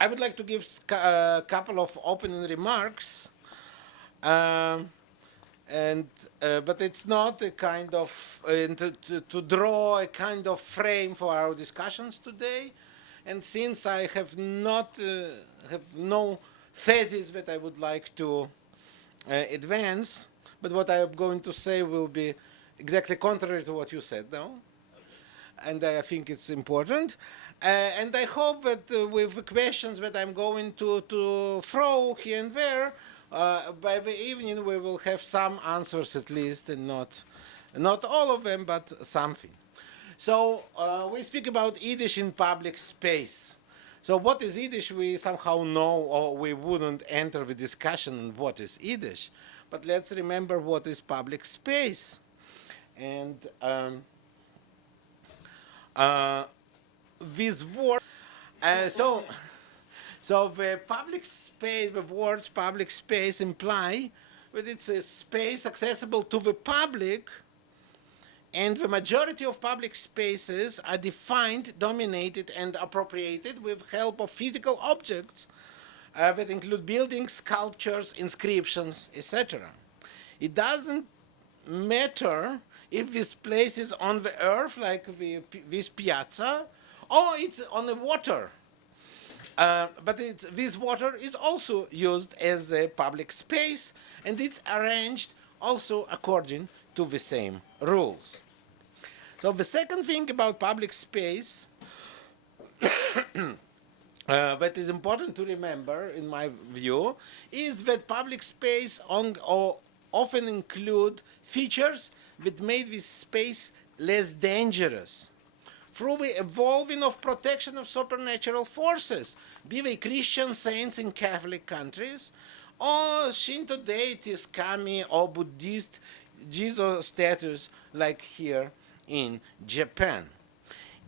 I would like to give a couple of opening remarks, um, but it's not a kind of to draw a kind of frame for our discussions today. And since I have not have no thesis that I would like to advance, but what I am going to say will be exactly contrary to what you said now, and I think it's important. And I hope that with the questions that I'm going to throw here and there, by the evening we will have some answers at least, and not all of them, but something. So we speak about Yiddish in public space. So what is Yiddish? We somehow know, or we wouldn't enter the discussion on what is Yiddish. But let's remember what is public space. And this word, so the public space, the words public space imply that it's a space accessible to the public, and the majority of public spaces are defined, dominated, and appropriated with help of physical objects that include buildings, sculptures, inscriptions, etc. It doesn't matter if this place is on the earth, like this piazza, or it's on the water. But this water is also used as a public space, and it's arranged also according to the same rules. So the second thing about public space that is important to remember, in my view, is that public space often include features that made this space less dangerous through the evolving of protection of supernatural forces, be they Christian saints in Catholic countries, or Shinto deities, kami, or Buddhist Jesus statues like here in Japan.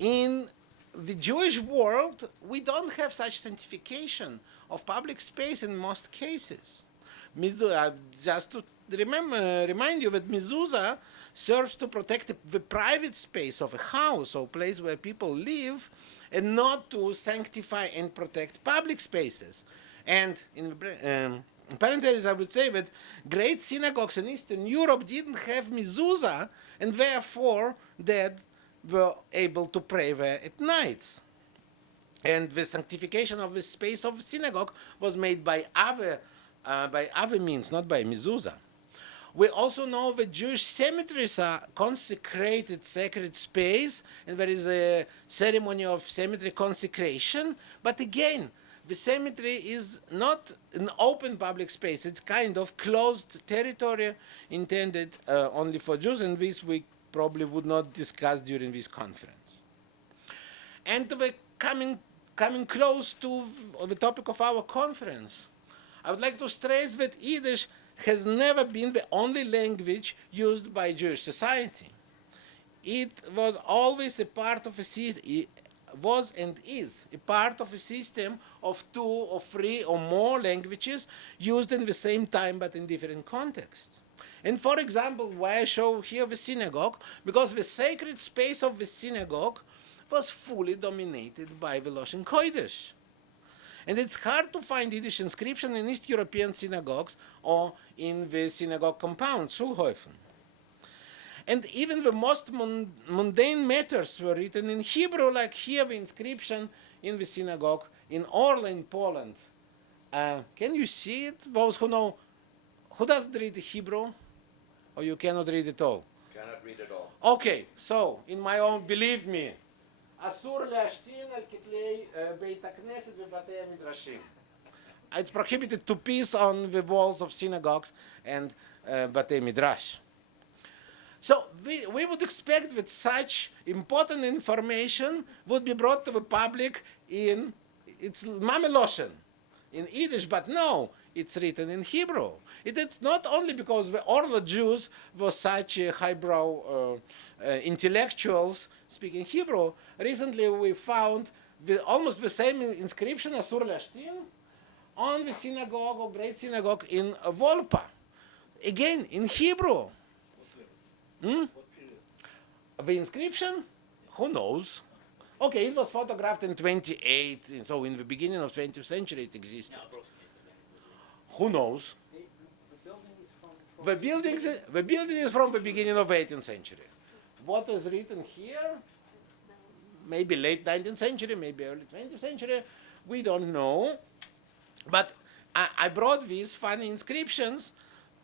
In the Jewish world, we don't have such sanctification of public space in most cases. Just to remind you that mezuzah serves to protect the private space of a house or place where people live, and not to sanctify and protect public spaces. And in parentheses, I would say that great synagogues in Eastern Europe didn't have mezuzah, and therefore they were able to pray there at nights. And the sanctification of the space of the synagogue was made by other means, not by mezuzah. We also know that Jewish cemeteries are consecrated sacred space, and there is a ceremony of cemetery consecration. But again, the cemetery is not an open public space. It's kind of closed territory intended only for Jews, and this we probably would not discuss during this conference. And we're coming close to the topic of our conference. I would like to stress that Yiddish has never been the only language used by Jewish society. It was always a part of a system, was and is a part of a system of 2 or 3 or more languages used in the same time but in different contexts. And for example, why I show here the synagogue, because the sacred space of the synagogue was fully dominated by the Lashon Kodesh. And it's hard to find Yiddish inscription in East European synagogues or in the synagogue compound, Schulhöfen. And even the most mundane matters were written in Hebrew, like here the inscription in the synagogue in Orla in Poland. Can you see it? Those who know, who doesn't read Hebrew? Or you cannot read it all? Cannot read it all. Okay, so in my own, believe me, אסור להשתין על כתלי בית הכנסת ובתי המדרשים. It's prohibited to piss on the walls of synagogues and Batei Midrash. So we would expect that such important information would be brought to the public in its Mameloshen, in Yiddish, but no, it's written in Hebrew. It is not only because the Orla Jews were such highbrow intellectuals speaking Hebrew. Recently we found almost the same inscription, Asur Lashtin, on the synagogue or great synagogue in Volpa. Again, in Hebrew. What periods? The inscription? Who knows? Okay, it was photographed in 28, and so in the beginning of 20th century it existed. Who knows? The building is from the beginning of 18th century. What is written here? Maybe late 19th century, maybe early 20th century. We don't know. But I brought these funny inscriptions,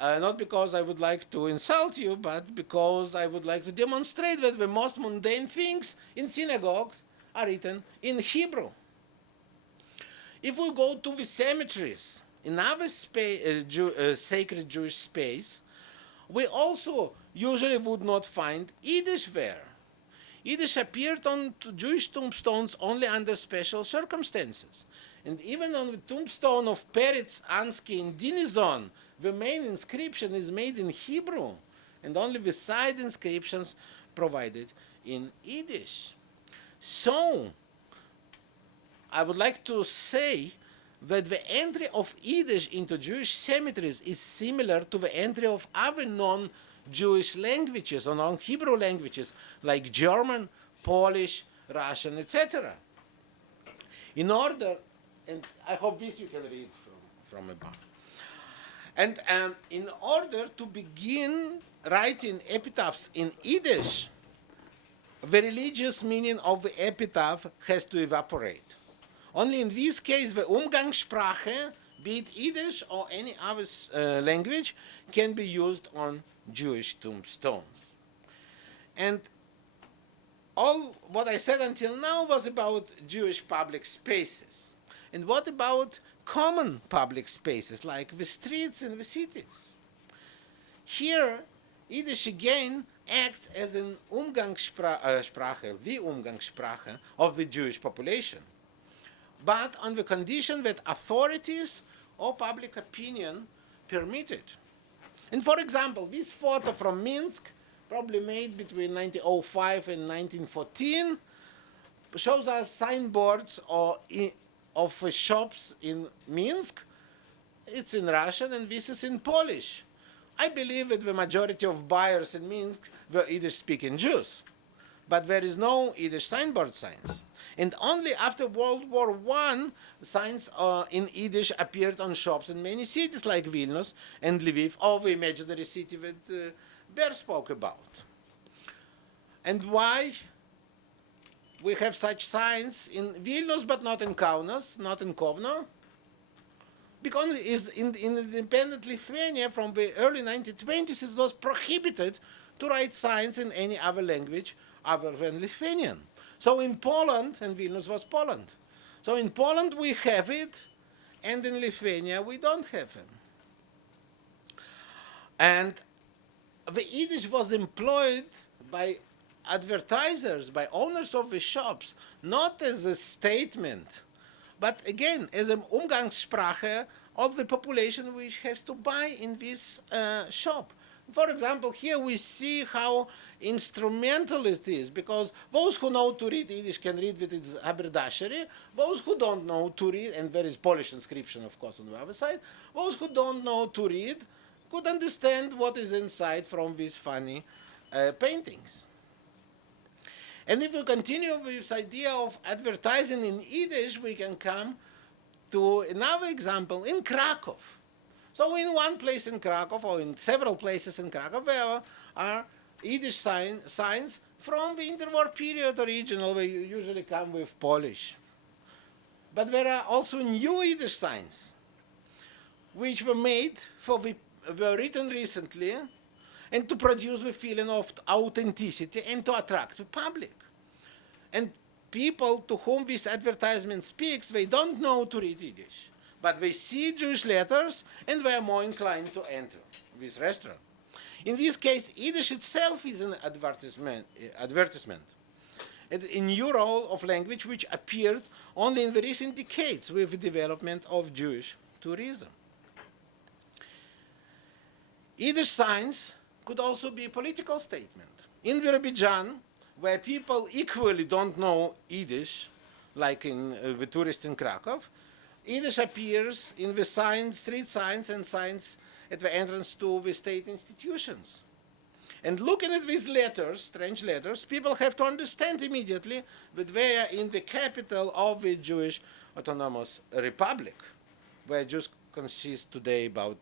not because I would like to insult you, but because I would like to demonstrate that the most mundane things in synagogues are written in Hebrew. If we go to the cemeteries, in our sacred Jewish space, we also usually would not find Yiddish there. Yiddish appeared on Jewish tombstones only under special circumstances. And even on the tombstone of Peretz Ansky in Dinizon, the main inscription is made in Hebrew, and only the side inscriptions provided in Yiddish. So, I would like to say that the entry of Yiddish into Jewish cemeteries is similar to the entry of other non-Jewish languages or non-Hebrew languages like German, Polish, Russian, etc. In order, and I hope this you can read from above. And in order to begin writing epitaphs in Yiddish, the religious meaning of the epitaph has to evaporate. Only in this case, the Umgangssprache, be it Yiddish or any other language, can be used on Jewish tombstones. And all what I said until now was about Jewish public spaces. And what about common public spaces, like the streets in the cities? Here, Yiddish again acts as an Umgangssprache, the Umgangssprache of the Jewish population, but on the condition that authorities or public opinion permit it. And for example, this photo from Minsk, probably made between 1905 and 1914, shows us signboards of shops in Minsk. It's in Russian, and this is in Polish. I believe that the majority of buyers in Minsk were Yiddish-speaking Jews, but there is no Yiddish signboard signs. And only after World War I, signs in Yiddish appeared on shops in many cities like Vilnius and Lviv, or the imaginary city that Bear spoke about. And why we have such signs in Vilnius but not in Kaunas, not in Kovno? Because in independent Lithuania from the early 1920s, it was prohibited to write signs in any other language other than Lithuanian. So in Poland, and Vilnius was Poland, so in Poland we have it, and in Lithuania we don't have it. And the Yiddish was employed by advertisers, by owners of the shops, not as a statement, but again as an Umgangssprache of the population which has to buy in this shop. For example, here we see how instrumental it is, because those who know to read Yiddish can read with its haberdashery. Those who don't know to read, and there is Polish inscription, of course, on the other side, those who don't know to read could understand what is inside from these funny paintings. And if we continue with this idea of advertising in Yiddish, we can come to another example in Krakow. So in one place in Krakow, or in several places in Krakow, there are Yiddish signs from the interwar period original, where you usually come with Polish. But there are also new Yiddish signs, which were made were written recently, and to produce the feeling of authenticity and to attract the public. And people to whom this advertisement speaks, they don't know to read Yiddish, but they see Jewish letters and they are more inclined to enter this restaurant. In this case, Yiddish itself is an advertisement. A new role of language which appeared only in the recent decades with the development of Jewish tourism. Yiddish signs could also be a political statement. In Azerbaijan, where people equally don't know Yiddish, like in the tourist in Krakow, Yiddish appears in the signs, street signs and signs at the entrance to the state institutions. And looking at these letters, strange letters, people have to understand immediately that they are in the capital of the Jewish Autonomous Republic, where Jews consist today about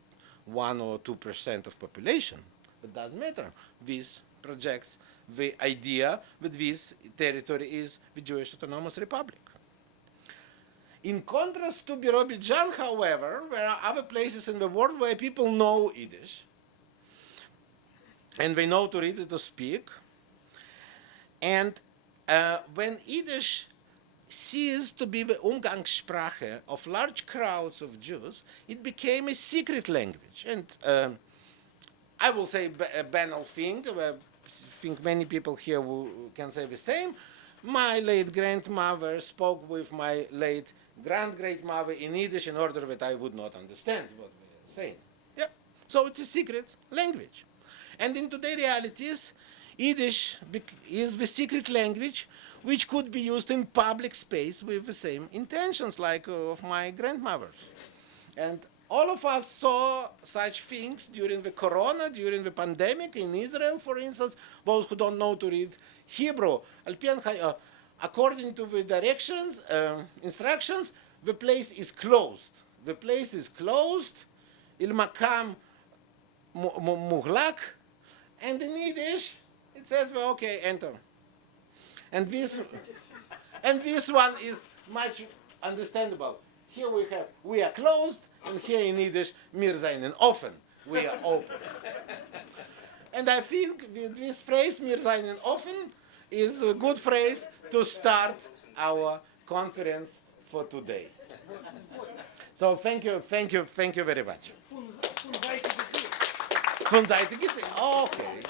1 or 2% of population. It doesn't matter. This projects the idea that this territory is the Jewish Autonomous Republic. In contrast to Birobidzhan, however, there are other places in the world where people know Yiddish, and they know to read and to speak. And when Yiddish ceased to be the Umgangssprache of large crowds of Jews, it became a secret language. And I will say a banal thing, I think many people here can say the same. My late grandmother spoke with my late grand-grandmother in Yiddish in order that I would not understand what they are saying. Yeah. So it's a secret language. And in today's realities, Yiddish is the secret language which could be used in public space with the same intentions like of my grandmother's. And all of us saw such things during the corona, during the pandemic in Israel, for instance, those who don't know to read Hebrew. According to the directions, instructions, the place is closed. The place is closed. Il makam mughlak. And in Yiddish, it says, well, okay, enter. And this one is much understandable. Here we are closed, and here in Yiddish, wir seien offen, we are open. And I think this phrase, wir seien offen, is a good phrase to start our conference for today. So thank you very much. Von Seite geht's. Okay.